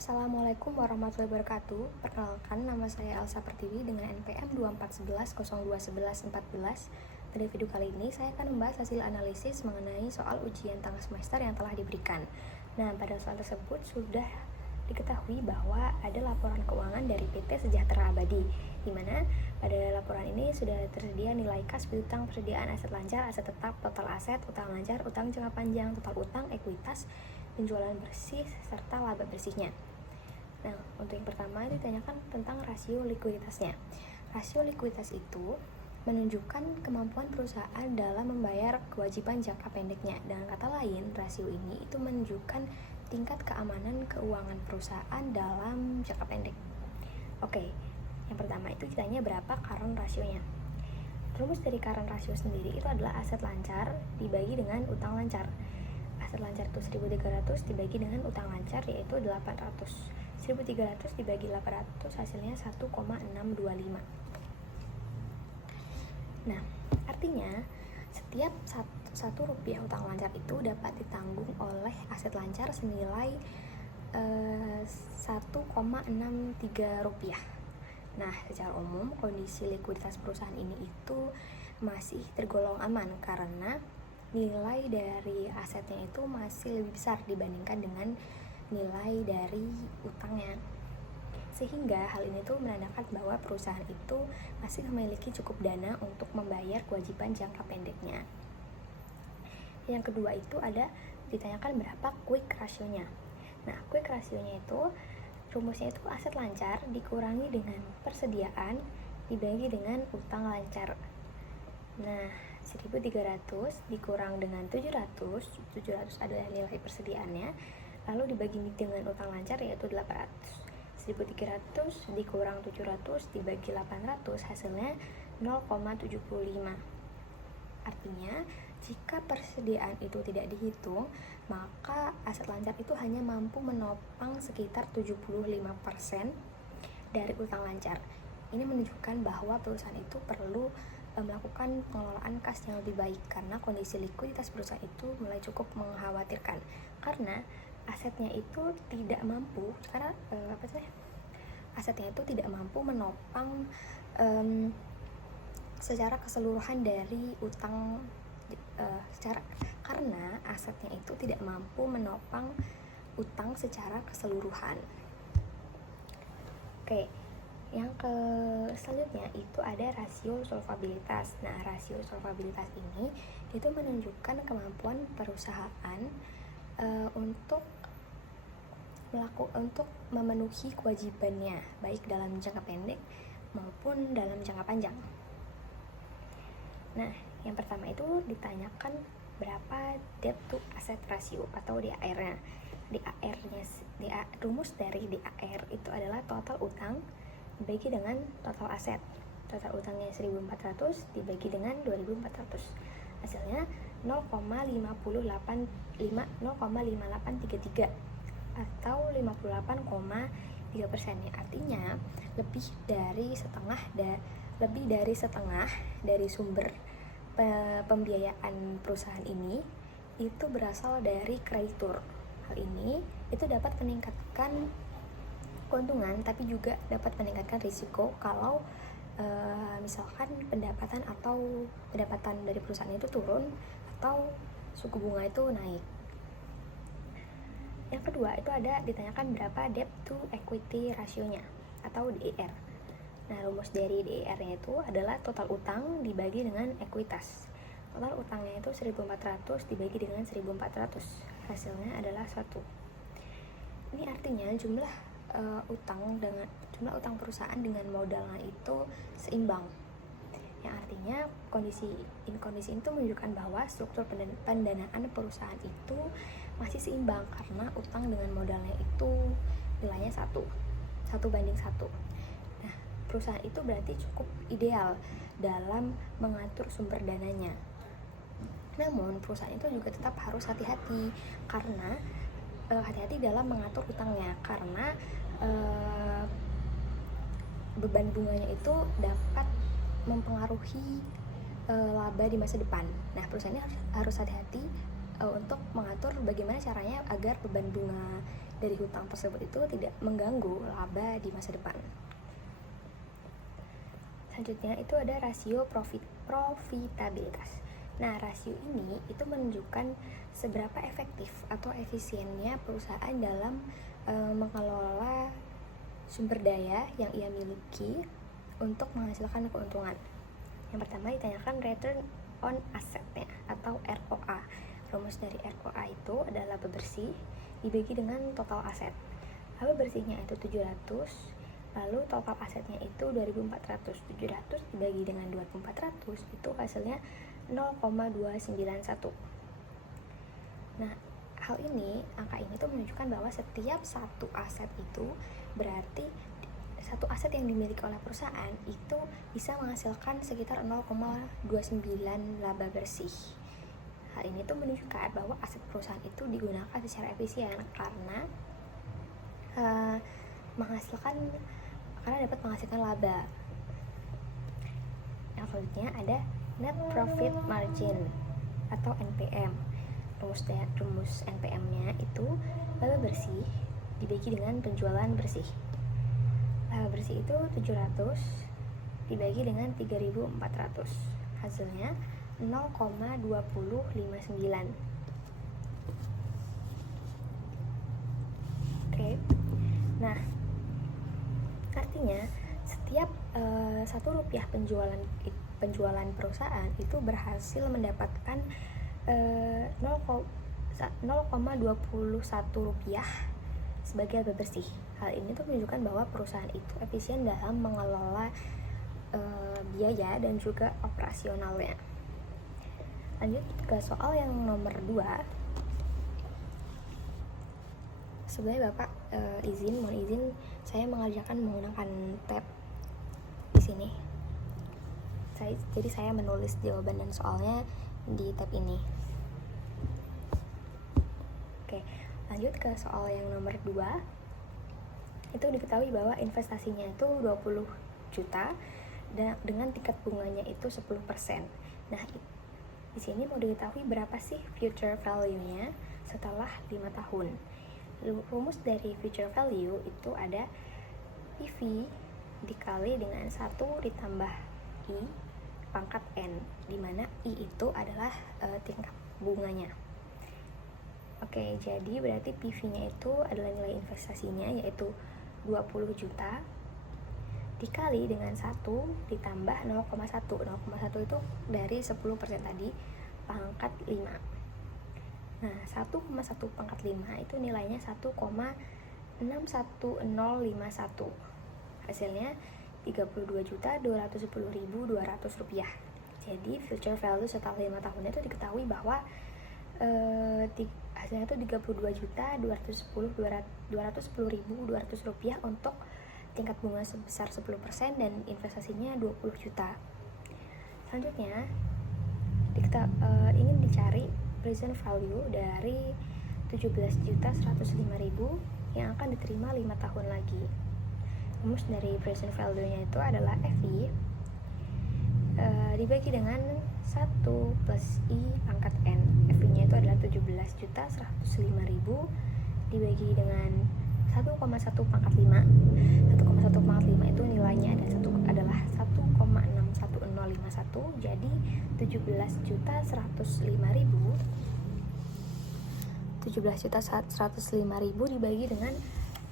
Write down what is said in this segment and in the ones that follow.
Assalamualaikum warahmatullahi wabarakatuh. Perkenalkan, nama saya Elsa Pertiwi dengan NPM 2411021114. Pada video kali ini saya akan membahas hasil analisis mengenai soal ujian tengah semester yang telah diberikan. Nah, pada soal tersebut sudah diketahui bahwa ada laporan keuangan dari PT Sejahtera Abadi, di mana pada laporan ini sudah tersedia nilai kas piutang, persediaan aset lancar, aset tetap, total aset, utang lancar, utang jangka panjang, total utang, ekuitas, penjualan bersih, serta laba bersihnya. Nah, untuk yang pertama ditanyakan tentang rasio likuiditasnya. Rasio likuiditas itu menunjukkan kemampuan perusahaan dalam membayar kewajiban jangka pendeknya. Dengan kata lain, rasio ini itu menunjukkan tingkat keamanan keuangan perusahaan dalam jangka pendek. Oke, yang pertama itu ditanya berapa current rasionya. Rumus dari current rasio sendiri itu adalah aset lancar dibagi dengan utang lancar. Aset lancar itu 1.300 dibagi dengan utang lancar yaitu 800. 1.300 dibagi 800 hasilnya 1,625. Nah, artinya setiap 1 rupiah utang lancar itu dapat ditanggung oleh aset lancar senilai 1,63 rupiah. Nah, secara umum kondisi likuiditas perusahaan ini itu masih tergolong aman karena nilai dari asetnya itu masih lebih besar dibandingkan dengan nilai dari utangnya, sehingga hal ini tuh menandakan bahwa perusahaan itu masih memiliki cukup dana untuk membayar kewajiban jangka pendeknya. Yang kedua itu ada ditanyakan berapa quick rasionya. Nah, quick rasionya itu rumusnya itu aset lancar dikurangi dengan persediaan dibagi dengan utang lancar. Nah, 1.300 dikurang dengan 700 adalah nilai persediaannya, lalu dibagi dengan utang lancar yaitu 800. 1.300 dikurang 700 dibagi 800 hasilnya 0,75. Artinya, jika persediaan itu tidak dihitung, maka aset lancar itu hanya mampu menopang sekitar 75% dari utang lancar. Ini menunjukkan bahwa perusahaan itu perlu melakukan pengelolaan kas yang lebih baik karena kondisi likuiditas perusahaan itu mulai cukup mengkhawatirkan karena asetnya itu tidak mampu menopang secara keseluruhan dari utang karena asetnya itu tidak mampu menopang utang secara keseluruhan. Oke, yang selanjutnya itu ada rasio solvabilitas. Nah, rasio solvabilitas ini itu menunjukkan kemampuan perusahaan untuk memenuhi kewajibannya baik dalam jangka pendek maupun dalam jangka panjang. Nah, yang pertama itu ditanyakan berapa debt to asset ratio atau DAR-nya. Rumus dari DAR itu adalah total utang dibagi dengan total aset. Total utangnya 1.400 dibagi dengan 2.400. Hasilnya 0,5833 atau 58,3%. Artinya lebih dari setengah dari sumber pembiayaan perusahaan ini itu berasal dari kreditur. Hal ini itu dapat meningkatkan keuntungan tapi juga dapat meningkatkan risiko kalau misalkan pendapatan dari perusahaan itu turun atau suku bunga itu naik. Yang kedua itu ada ditanyakan berapa debt to equity rasionya atau DER. Nah, rumus dari DER-nya itu adalah total utang dibagi dengan ekuitas. Total utangnya itu 1.400 dibagi dengan 1.400. Hasilnya adalah 1. Ini artinya jumlah utang perusahaan dengan modalnya itu seimbang. Yang artinya kondisi itu menunjukkan bahwa struktur pendanaan perusahaan itu masih seimbang karena utang dengan modalnya itu nilainya 1 banding 1. Nah, perusahaan itu berarti cukup ideal dalam mengatur sumber dananya. Namun, perusahaan itu juga tetap harus hati-hati dalam mengatur utangnya karena beban bunganya itu dapat mempengaruhi laba di masa depan. Nah, perusahaan ini harus hati-hati untuk mengatur bagaimana caranya agar beban bunga dari hutang tersebut itu tidak mengganggu laba di masa depan. Selanjutnya itu ada rasio profitabilitas. Nah, rasio ini itu menunjukkan seberapa efektif atau efisiennya perusahaan dalam mengelola sumber daya yang ia miliki untuk menghasilkan keuntungan. Yang pertama ditanyakan return on assetnya atau ROA. Rumus dari ROA itu adalah laba bersih dibagi dengan total aset. Laba bersihnya itu 700, lalu total asetnya itu 2.400. 700 dibagi dengan 2.400 itu hasilnya 0,291. Nah, angka ini tuh menunjukkan bahwa setiap satu aset itu berarti satu aset yang dimiliki oleh perusahaan itu bisa menghasilkan sekitar 0,29 laba bersih. Hal ini tuh menunjukkan bahwa aset perusahaan itu digunakan secara efisien karena dapat menghasilkan laba. Yang selanjutnya ada net profit margin atau NPM. Rumus NPM-nya itu laba bersih dibagi dengan penjualan bersih. Laba bersih itu 700 dibagi dengan 3.400. Hasilnya 0,2059. Oke. Nah, artinya setiap 1 rupiah penjualan perusahaan itu berhasil mendapatkan 0,21 rupiah sebagai laba bersih. Hal ini tuh menunjukkan bahwa perusahaan itu efisien dalam mengelola biaya dan juga operasionalnya. Lanjut ke soal yang nomor 2. Sebenarnya Bapak mohon izin saya mengerjakan menggunakan tab di sini. Jadi saya menulis jawaban dan soalnya di tab ini. Oke, lanjut ke soal yang nomor 2. Itu diketahui bahwa investasinya itu 20 juta dan dengan tingkat bunganya itu 10%. Nah, di sini mau diketahui berapa sih future value-nya setelah 5 tahun. Rumus dari future value itu ada PV dikali dengan 1 ditambah I pangkat N, di mana I itu adalah tingkat bunganya. Oke, jadi berarti PV-nya itu adalah nilai investasinya yaitu 20 juta dikali dengan 1 ditambah 0,1. 0,1 itu dari 10% tadi pangkat 5. Nah, 1,1 pangkat 5 itu nilainya 1,61051. Hasilnya 32.210.200 rupiah. Jadi future value setelah 5 tahun itu diketahui bahwa hasilnya itu 32.210.200 rupiah untuk tingkat bunga sebesar 10% dan investasinya 20 juta. Selanjutnya kita ingin dicari present value dari 17.105.000 yang akan diterima 5 tahun lagi. Rumus dari present value-nya itu adalah FI dibagi dengan 1 plus I pangkat N. FI-nya itu adalah 17.105.000 dibagi dengan 1,1 pangkat 5. 1,1 pangkat 5 itu nilainya adalah 1,61051. Jadi 17.105.000 dibagi dengan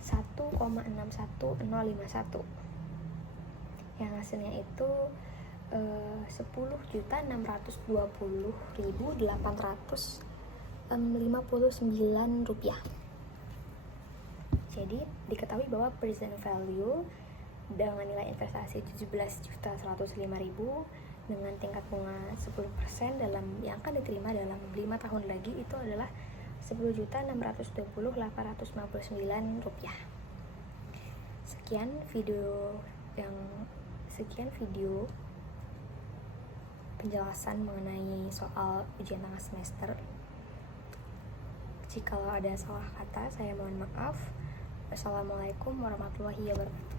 1,61051 yang hasilnya itu 10.620.859 rupiah. Jadi diketahui bahwa present value dengan nilai investasi 17.105.000 dengan tingkat bunga 10% yang akan diterima dalam 5 tahun lagi itu adalah 10.620.859 rupiah. Sekian video penjelasan mengenai soal ujian tengah semester. Jika ada salah kata, saya mohon maaf. Wassalamualaikum warahmatullahi wabarakatuh.